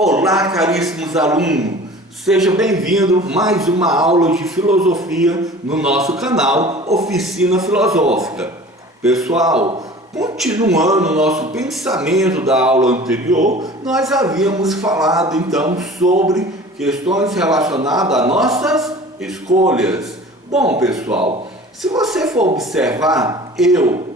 Olá, caríssimos alunos! Seja bem-vindo a mais uma aula de filosofia no nosso canal Oficina Filosófica. Pessoal, continuando o nosso pensamento da aula anterior, nós havíamos falado então sobre questões relacionadas a nossas escolhas. Bom, pessoal, se você for observar,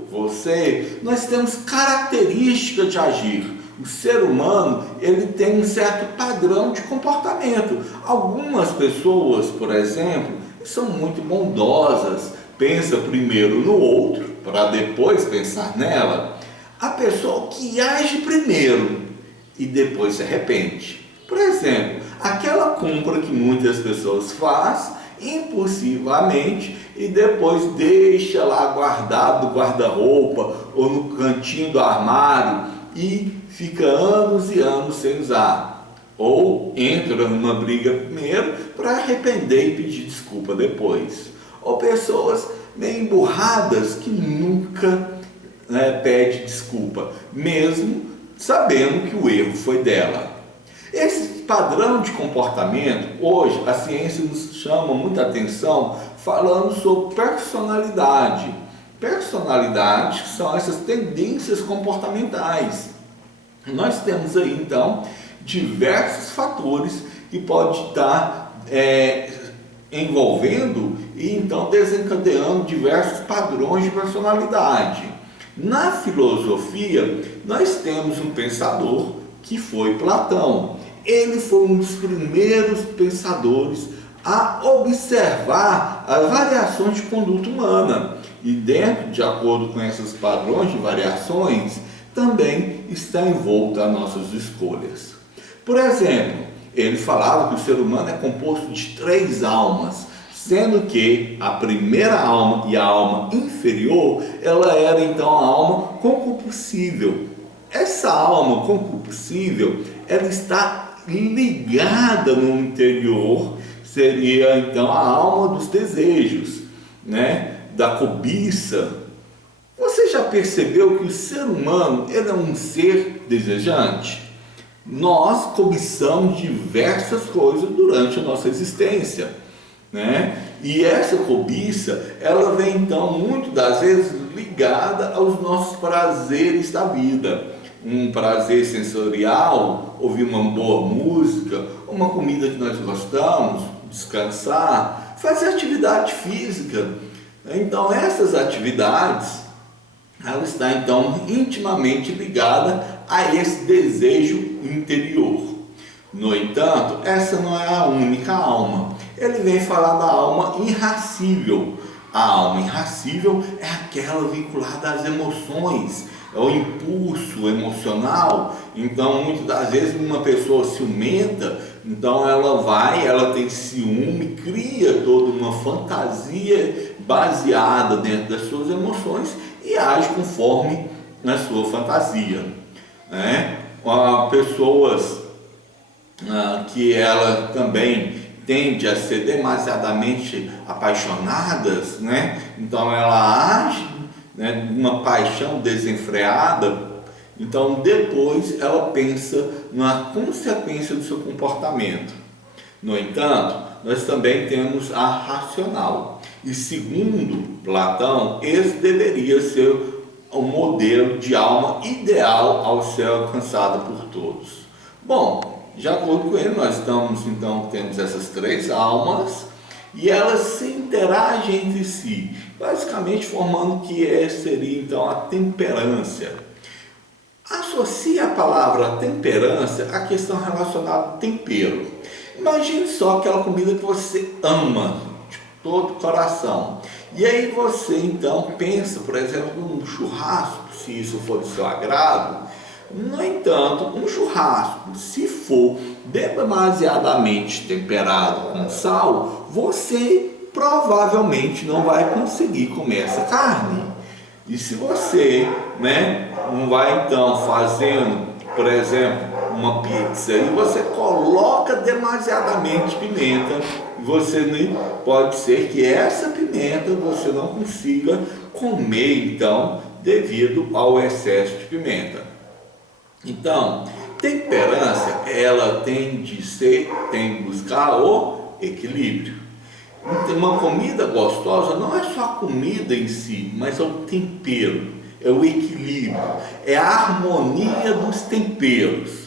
você, nós temos características de agir. O ser humano, ele tem um certo padrão de comportamento. Algumas pessoas, por exemplo, são muito bondosas, pensa primeiro no outro, para depois pensar nela. A pessoa que age primeiro e depois se arrepende. Por exemplo, aquela compra que muitas pessoas fazem impulsivamente e depois deixa lá guardado no guarda-roupa ou no cantinho do armário e fica anos e anos sem usar. Ou entra numa briga primeiro para arrepender e pedir desculpa depois. Ou pessoas meio emburradas que nunca pede desculpa, mesmo sabendo que o erro foi dela. Esse padrão de comportamento, hoje a ciência nos chama muita atenção falando sobre personalidade. Personalidade são essas tendências comportamentais. Nós temos aí então diversos fatores que pode estar envolvendo e então desencadeando diversos padrões de personalidade. Na filosofia, nós temos um pensador que foi Platão. Ele foi um dos primeiros pensadores a observar as variações de conduta humana. E dentro, de acordo com esses padrões de variações, também está envolta as nossas escolhas. Por exemplo, ele falava que o ser humano é composto de 3 almas, sendo que a primeira alma e a alma inferior, ela era então a alma concupiscível. Essa alma concupiscível, ela está ligada no interior, seria então a alma dos desejos, da cobiça. Você já percebeu que o ser humano ele é um ser desejante? Nós cobiçamos diversas coisas durante a nossa existência, E essa cobiça, ela vem então muitas das vezes ligada aos nossos prazeres da vida. Um prazer sensorial, ouvir uma boa música, uma comida que nós gostamos, descansar, fazer atividade física. Então essas atividades, ela está então intimamente ligada a esse desejo interior. No entanto, essa não é a única alma. Ele vem falar da alma irracível. A alma irracível é aquela vinculada às emoções, ao impulso emocional. Então, muitas das vezes, uma pessoa ciumenta, então ela tem ciúme, cria toda uma fantasia baseada dentro das suas emoções e age conforme a sua fantasia. Pessoas que ela também tende a ser demasiadamente apaixonadas, então ela age uma paixão desenfreada, então depois ela pensa na consequência do seu comportamento. No entanto, nós também temos a racional, e segundo Platão, esse deveria ser o modelo de alma ideal ao ser alcançada por todos. Bom, de acordo com ele, nós temos essas 3 almas e elas se interagem entre si, basicamente formando o que seria então a temperância. Associe a palavra temperância à questão relacionada ao tempero. Imagine só aquela comida que você ama de todo o coração. E aí você então pensa, por exemplo, num churrasco, se isso for do seu agrado. No entanto, um churrasco, se for demasiadamente temperado com sal, você provavelmente não vai conseguir comer essa carne. E se você não vai então fazendo, por exemplo, uma pizza e você coloca demasiadamente pimenta, pode ser que essa pimenta você não consiga comer então devido ao excesso de pimenta. Então, temperância é ela tem de buscar o equilíbrio. Então, uma comida gostosa não é só a comida em si, mas é o tempero, é o equilíbrio, é a harmonia dos temperos.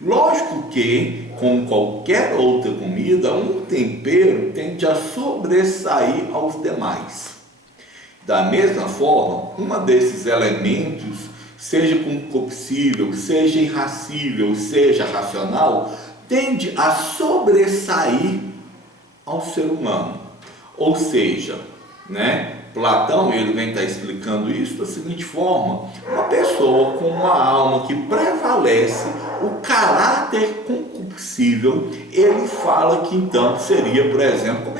Lógico que, como qualquer outra comida, um tempero tende a sobressair aos demais. Da mesma forma, um desses elementos, seja concupiscível, seja irracível, seja racional, tende a sobressair ao ser humano. Ou seja, Platão ele vem estar explicando isso da seguinte forma: uma pessoa com uma alma que prevalece o caráter concupiscível, ele fala que então seria, por exemplo,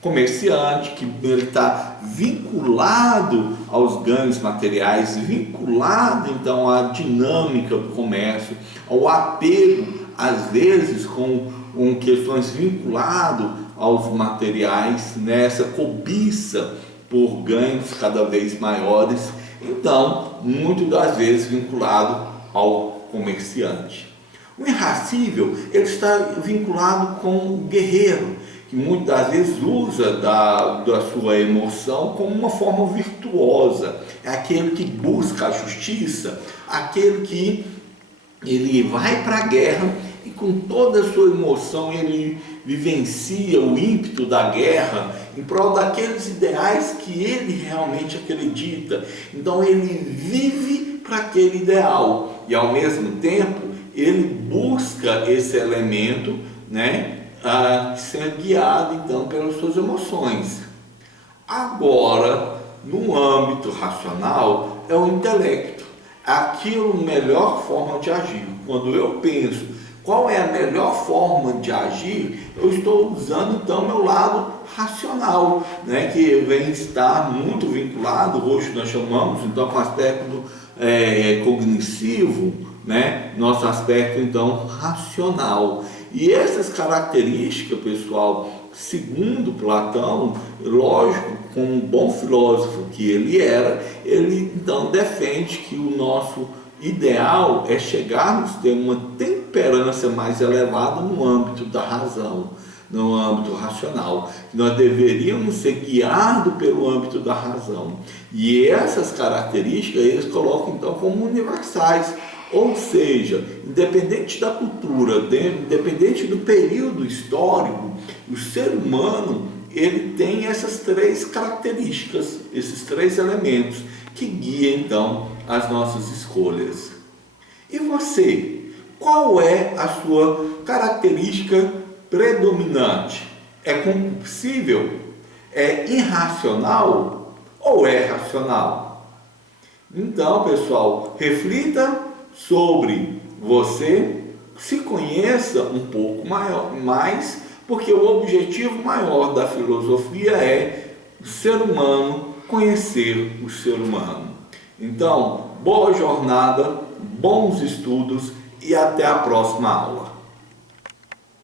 comerciante que ele está vinculado aos ganhos materiais, vinculado então à dinâmica do comércio, ao apego, às vezes com questões vinculadas aos materiais, nessa cobiça por ganhos cada vez maiores, então, muitas das vezes vinculado ao comerciante. O irracível, ele está vinculado com o guerreiro, que muitas das vezes usa da sua emoção como uma forma virtuosa. É aquele que busca a justiça, aquele que ele vai para a guerra e com toda a sua emoção ele vivencia o ímpeto da guerra em prol daqueles ideais que ele realmente acredita. Então ele vive para aquele ideal e ao mesmo tempo ele busca esse elemento, a ser guiado então pelas suas emoções. Agora, no âmbito racional, é o intelecto, aquilo melhor forma de agir. Quando eu penso qual é a melhor forma de agir, eu estou usando então meu lado racional, que vem estar muito vinculado, hoje nós chamamos então com o aspecto cognitivo, nosso aspecto então racional. E essas características, pessoal, segundo Platão, lógico, como um bom filósofo que ele era, ele então defende que o nosso ideal é chegarmos a ter uma temperança mais elevada no âmbito da razão, no âmbito racional. Nós deveríamos ser guiados pelo âmbito da razão. E essas características eles colocam então como universais. Ou seja, independente da cultura, independente do período histórico, o ser humano ele tem essas três características, esses três elementos que guiam então as nossas escolhas. E você? Qual é a sua característica predominante? É concupiscível? É irracional? Ou é racional? Então, pessoal, reflita sobre você, se conheça um pouco mais, porque o objetivo maior da filosofia é o ser humano conhecer o ser humano. Então, boa jornada, bons estudos e até a próxima aula.